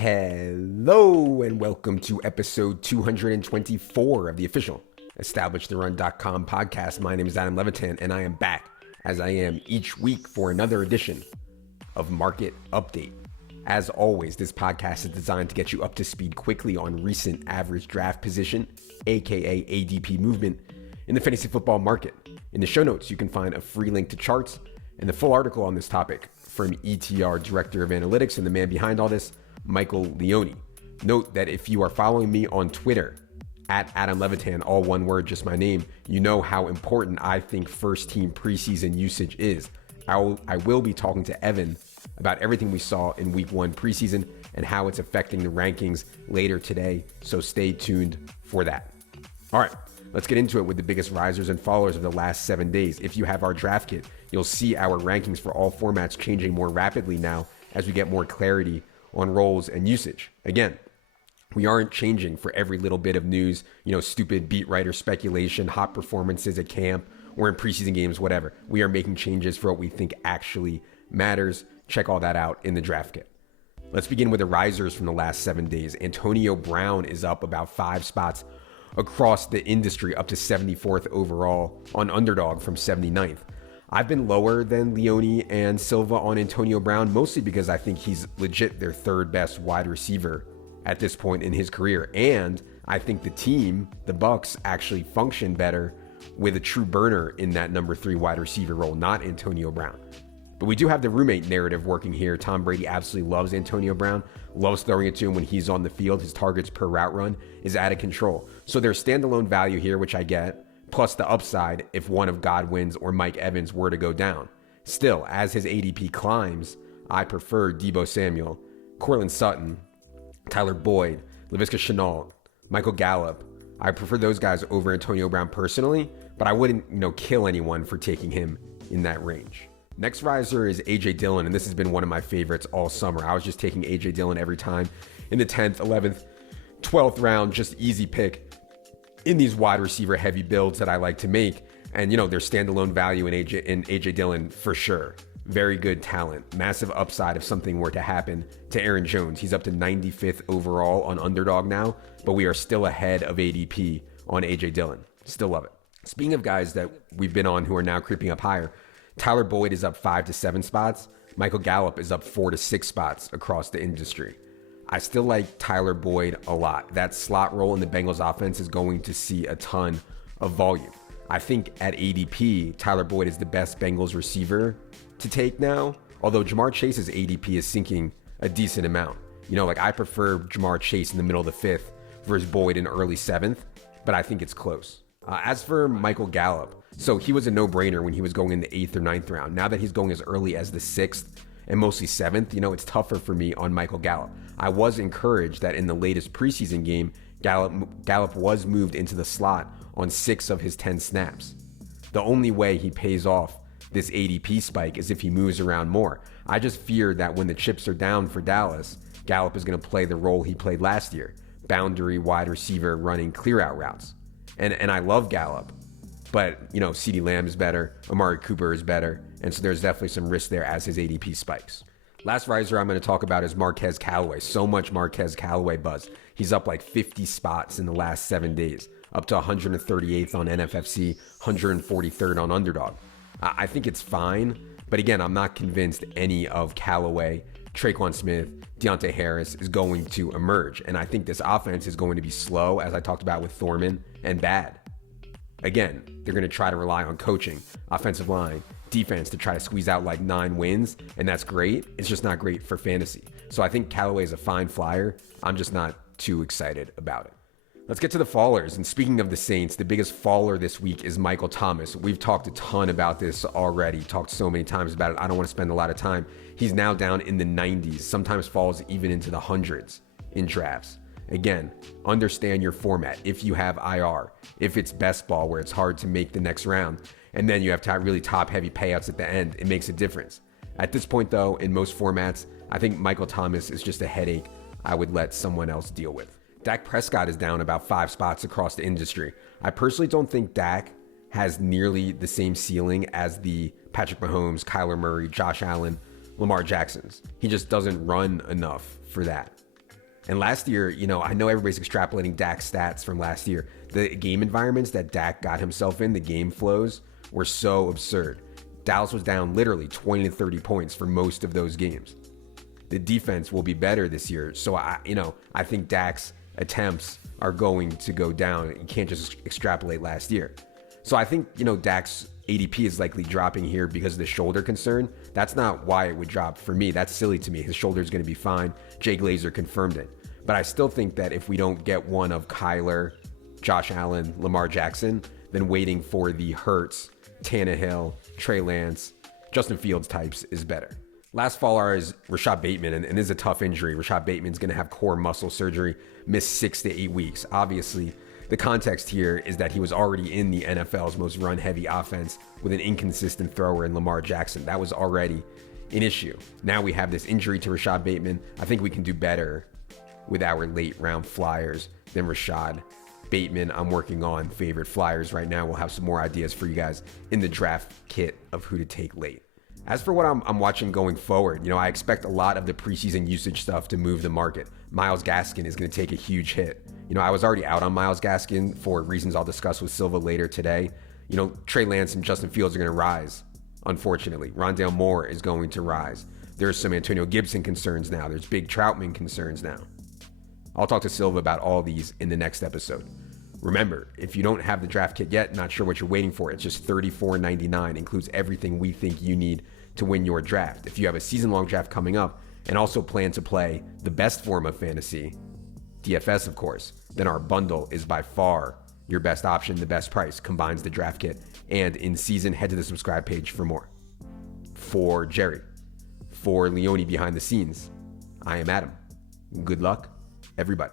Hello and welcome to episode 224 of the official EstablishTheRun.com podcast. My name is Adam Levitan and I am back as I am each week for another edition of Market Update. As always, this podcast is designed to get you up to speed quickly on recent average draft position, aka ADP movement, in the fantasy football market. In the show notes, you can find a free link to charts and the full article on this topic from ETR Director of Analytics and the man behind all this, Michael Leone. Note that if you are following me on Twitter, at Adam Levitan, all one word, just my name, you know how important I think first team preseason usage is. I will be talking to Evan about everything we saw in week one preseason and how it's affecting the rankings later today, so stay tuned for that. All right, let's get into it with the biggest risers and fallers of the last 7 days. If you have our draft kit, you'll see our rankings for all formats changing more rapidly now as we get more clarity on roles and usage. Again, we aren't changing for every little bit of news, stupid beat writer speculation, hot performances at camp, or in preseason games, whatever. We are making changes for what we think actually matters. Check all that out in the draft kit. Let's begin with the risers from the last 7 days. Antonio Brown is up about 5 spots across the industry, up to 74th overall on Underdog from 79th. I've been lower than Leone and Silva on Antonio Brown, mostly because I think he's legit their third best wide receiver at this point in his career. And I think the team, the Bucs, actually function better with a true burner in that number 3 wide receiver role, not Antonio Brown. But we do have the roommate narrative working here. Tom Brady absolutely loves Antonio Brown, loves throwing it to him when he's on the field. His targets per route run is out of control. So there's standalone value here, which I get, plus the upside if one of Godwin's or Mike Evans were to go down. Still, as his ADP climbs, I prefer Deebo Samuel, Courtland Sutton, Tyler Boyd, Laviska Shenault, Michael Gallup. I prefer those guys over Antonio Brown personally, but I wouldn't, kill anyone for taking him in that range. Next riser is AJ Dillon, and this has been one of my favorites all summer. I was just taking AJ Dillon every time in the 10th, 11th, 12th round, just easy pick in these wide receiver heavy builds that I like to make. And, there's standalone value in AJ Dillon for sure. Very good talent, massive upside if something were to happen to Aaron Jones. He's up to 95th overall on Underdog now, but we are still ahead of ADP on AJ Dillon. Still love it. Speaking of guys that we've been on who are now creeping up higher, Tyler Boyd is up 5 to 7 spots. Michael Gallup is up 4 to 6 spots across the industry. I still like Tyler Boyd a lot. That slot role in the Bengals offense is going to see a ton of volume. I think at ADP, Tyler Boyd is the best Bengals receiver to take now, although Jamar Chase's ADP is sinking a decent amount. I prefer Jamar Chase in the middle of the 5th versus Boyd in early 7th, but I think it's close. As for Michael Gallup, so he was a no-brainer when he was going in the 8th or 9th round. Now that he's going as early as the 6th and mostly 7th, it's tougher for me on Michael Gallup. I was encouraged that in the latest preseason game, Gallup was moved into the slot on 6 of his 10 snaps. The only way he pays off this ADP spike is if he moves around more. I just fear that when the chips are down for Dallas, Gallup is going to play the role he played last year, boundary wide receiver running clear out routes. And I love Gallup, but CeeDee Lamb is better, Amari Cooper is better, and so there's definitely some risk there as his ADP spikes. Last riser I'm going to talk about is Marquez Callaway. So much Marquez Callaway buzz. He's up like 50 spots in the last 7 days, up to 138th on NFFC, 143rd on Underdog. I think it's fine, but again, I'm not convinced any of Callaway, Traquan Smith, Deontay Harris is going to emerge. And I think this offense is going to be slow, as I talked about with Thorman, and bad. Again, they're going to try to rely on coaching, offensive line, defense to try to squeeze out like 9 wins, and that's great. It's just not great for fantasy. So I think Callaway is a fine flyer. I'm just not too excited about it. Let's get to the fallers. And speaking of the Saints, the biggest faller this week is Michael Thomas. We've talked a ton about this already, talked so many times about it. I don't want to spend a lot of time. He's now down in the 90s, sometimes falls even into the hundreds in drafts. Again, understand your format. If you have IR, if it's best ball where it's hard to make the next round, and then you have really top heavy payouts at the end, it makes a difference. At this point though, in most formats, I think Michael Thomas is just a headache I would let someone else deal with. Dak Prescott is down about 5 spots across the industry. I personally don't think Dak has nearly the same ceiling as the Patrick Mahomes, Kyler Murray, Josh Allen, Lamar Jacksons. He just doesn't run enough for that. And last year, I know everybody's extrapolating Dak's stats from last year. The game environments that Dak got himself in, the game flows, were so absurd. Dallas was down literally 20 to 30 points for most of those games. The defense will be better this year. So I think Dak's attempts are going to go down. You can't just extrapolate last year. So I think, Dak's ADP is likely dropping here because of the shoulder concern. That's not why it would drop for me. That's silly to me. His shoulder is going to be fine. Jay Glazer confirmed it. But I still think that if we don't get one of Kyler, Josh Allen, Lamar Jackson, then waiting for the Hurts, Tannehill, Trey Lance, Justin Fields types is better. Last faller is Rashod Bateman, and this is a tough injury. Rashod Bateman's going to have core muscle surgery, miss 6 to 8 weeks. Obviously, the context here is that he was already in the NFL's most run-heavy offense with an inconsistent thrower in Lamar Jackson. That was already an issue. Now we have this injury to Rashod Bateman. I think we can do better with our late-round flyers than Rashod Bateman. I'm working on favorite flyers right now. We'll have some more ideas for you guys in the draft kit of who to take late. As for what I'm watching going forward, I expect a lot of the preseason usage stuff to move the market. Myles Gaskin is going to take a huge hit. I was already out on Myles Gaskin for reasons I'll discuss with Silva later today. Trey Lance and Justin Fields are going to rise, unfortunately. Rondale Moore is going to rise. There's some Antonio Gibson concerns now. There's big Troutman concerns now. I'll talk to Silva about all these in the next episode. Remember, if you don't have the draft kit yet, not sure what you're waiting for, it's just $34.99. Includes everything we think you need to win your draft. If you have a season-long draft coming up and also plan to play the best form of fantasy, DFS of course, then our bundle is by far your best option, the best price, combines the draft kit and in season. Head to the subscribe page for more. For Jerry, for Leone behind the scenes, I am Adam. Good luck, everybody.